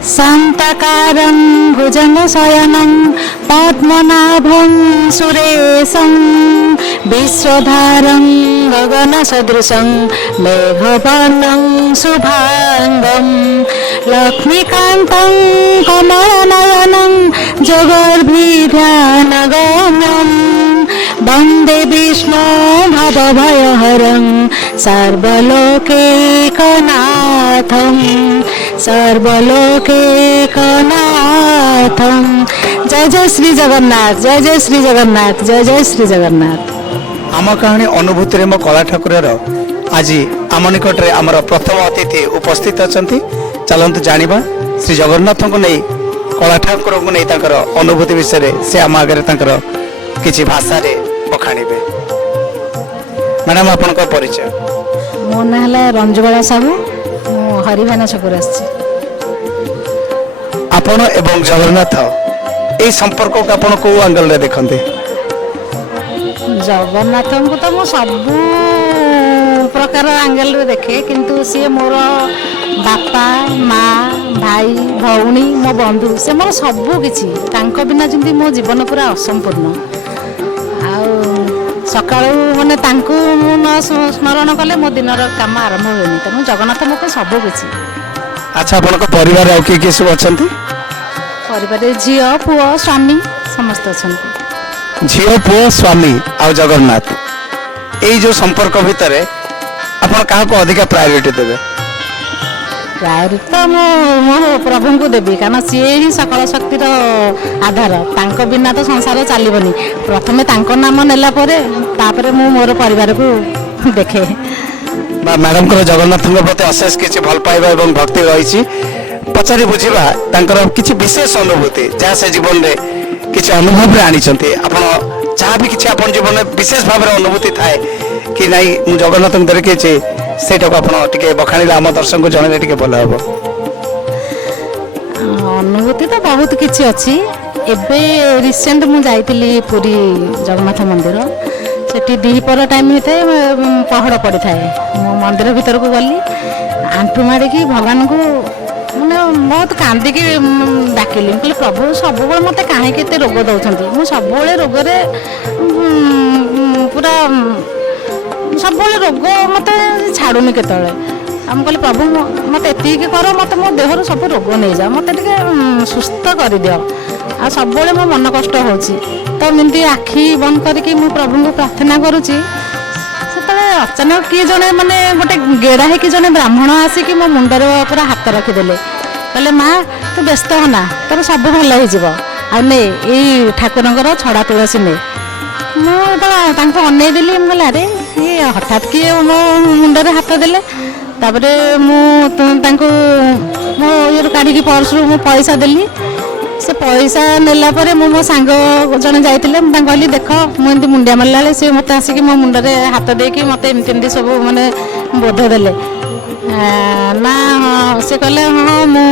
शान्तकारं भुजगशयनं पद्मनाभं सुरेशं विश्वधारं गगनसदृशं मेघवर्णं शुभाङ्गं लक्ष्मीकान्तं कमलनयनं जगद्भिध्यानगम्यं वन्दे विष्णु भवभयहरं सर्वलोकैकनाथं सर्वलोकैकनाथं। जय जय श्री जगन्नाथ, जय जय श्री जगन्नाथ, जय जय श्री जगन्नाथ। आम कहानी अनुभूति में कला ठाकुर आज आम निकट में आमर प्रथम अतिथि उपस्थित अच्छा चलते जाना श्री जगन्नाथ को नहीं कला ठाकुर को नहीं अनुभूति विषय से आम आगे किसी भाषा बखाणे। मैडम आपण परिचय? मो ना है रंजुबाला साहू, हरिभाना छकुर आपण एवं जगन्नाथ ये संपर्क को आपण को एंगल रे देखते? जगन्नाथ को तो मु सब प्रकार एंगल रे देखे, किंतु सी मोर बापा माँ भाई भौणी मो बंधु से मोर सबू किछि, तांको बिना जंती मो जीवन पूरा असंपूर्ण। सकाळू माने तांको न स्मरण कले मो दिनर काम आरंभ होनी, तेणु जगन्नाथ मो सब किछि। अच्छा, आपन परिवार आ किए सब अछंती? परिवार झियो पुओ स्वामी समस्त अछंती। झियो पुओ स्वामी आ जगन्नाथ एई जो संपर्क भितर आपन काहा को अधिक प्रायोरिटी देबे? प्रायोरिटी तो मो प्रभु को देवी, कारण सी ही सकल शक्तिर आधार, तांको बिना तो संसार चलबनी। प्रथमे तांको नाम नेला परे तापरे मु मोर परिवार को देखे। मैडम को जगन्नाथ प्रति अशेष किसी भल पाइबा एवं भक्ति रही पचारि बुझा तांकर किसी विशेष अनुभूति जहाँ से जीवन में किसी अनुभव आनी आपण जहाँ भी किसी अपन जीवन में विशेष भाव अनुभूति थाए कि नहीं मु जगन्नाथ देखी सेटा को आपण टिके बखाणीले आम दर्शक को जणले टिके भल हम। अनुभूति तो बहुत किसी अच्छी। एबे रिसेंट मु जाइतिली पुरी जगन्नाथ मंदिर, सेठी दीपर टाइम होते पहड़ पड़ी थाए, मो मंदिर भीतर को गली आंठू मारिकी भगवान को मैंने बहुत कांदिकी डाकिली, कहली प्रभु सब मत कहीं रोग दौरान मुझे सब रोगरे पूरा सब रोग मत छाड़ूनी के कहली प्रभु मत एतिक कर, मत मो देहर सब रोग नहीं जा, मत सुस्थ कर दियो। आ सब मो मन कष्ट हो तो एमती आखि बंद करके मु प्रभु को प्रार्थना करुँची। अचानक किए जड़े माने गोटे गेड़ा है कि जड़े ब्राह्मण आसिकी मो मुंडर पूरा हाथ रखिदेले, कहले माँ तू व्यस्त होना, तोर सब भल होने यही ठाकुर छड़ा तुलसी ने। मुझे अनईदेली कहले अरे ये हठात किए मो मुंडर हाथ देले। तापरे मो काढ़ी पर्स रु पैसा देली, से पैसा नेला परे मो सांग जने जाइतिले, कहली देख मुझे मुंडिया मारला सी मत आसिकी मो मुंडरे हाथ देकी मत एमती सब माने बोध देले ना। से कहले हाँ मु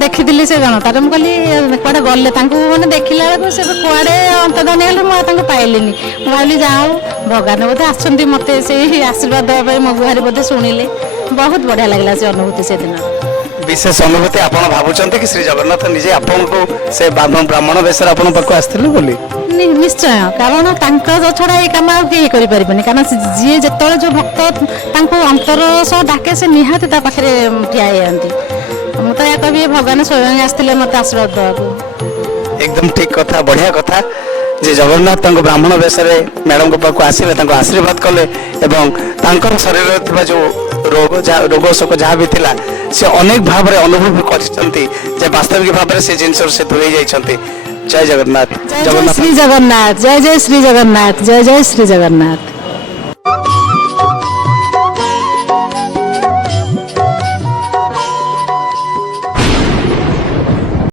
देखी से जन तार मुझे कड़े गले मैंने देखला बेलू से कड़े अंतदानी हेल्ले मुझे पाइली। मुझे जाओ भगवान बोधे आसती मत से आशीर्वाद देवाई मो गुहारी बोधे शुणिले, बहुत बढ़िया लगला से अनुभूति से दिन। विशेष अनुभूति आप भावुं कि श्री जगन्नाथ निजे आपन को से ब्राह्मण वेश आसते बोली? निश्चय, कारण छड़ा ये कम किए करें, कारण जी जो जो भक्त अंतर सह डाके से निहाती पाखे ठिया होती। मुझे या कभी भगवान स्वयं आसते मत आशीर्वाद देवा। एकदम ठीक कथा, बढ़िया कथा जे जगन्नाथ ब्राह्मण वेश मैडम को पाक आसिले आशीर्वाद कले एवं शरीर जो रोग शोक जहाँ भी थिला से अनेक भाव में अनुभव कर वास्तविक भाव में से जिनस से दूरे जाइछन्ति। जय जगन्नाथ, जय जय श्री जगन्नाथ, जय जय श्री जगन्नाथ, जय जय श्री जगन्नाथ।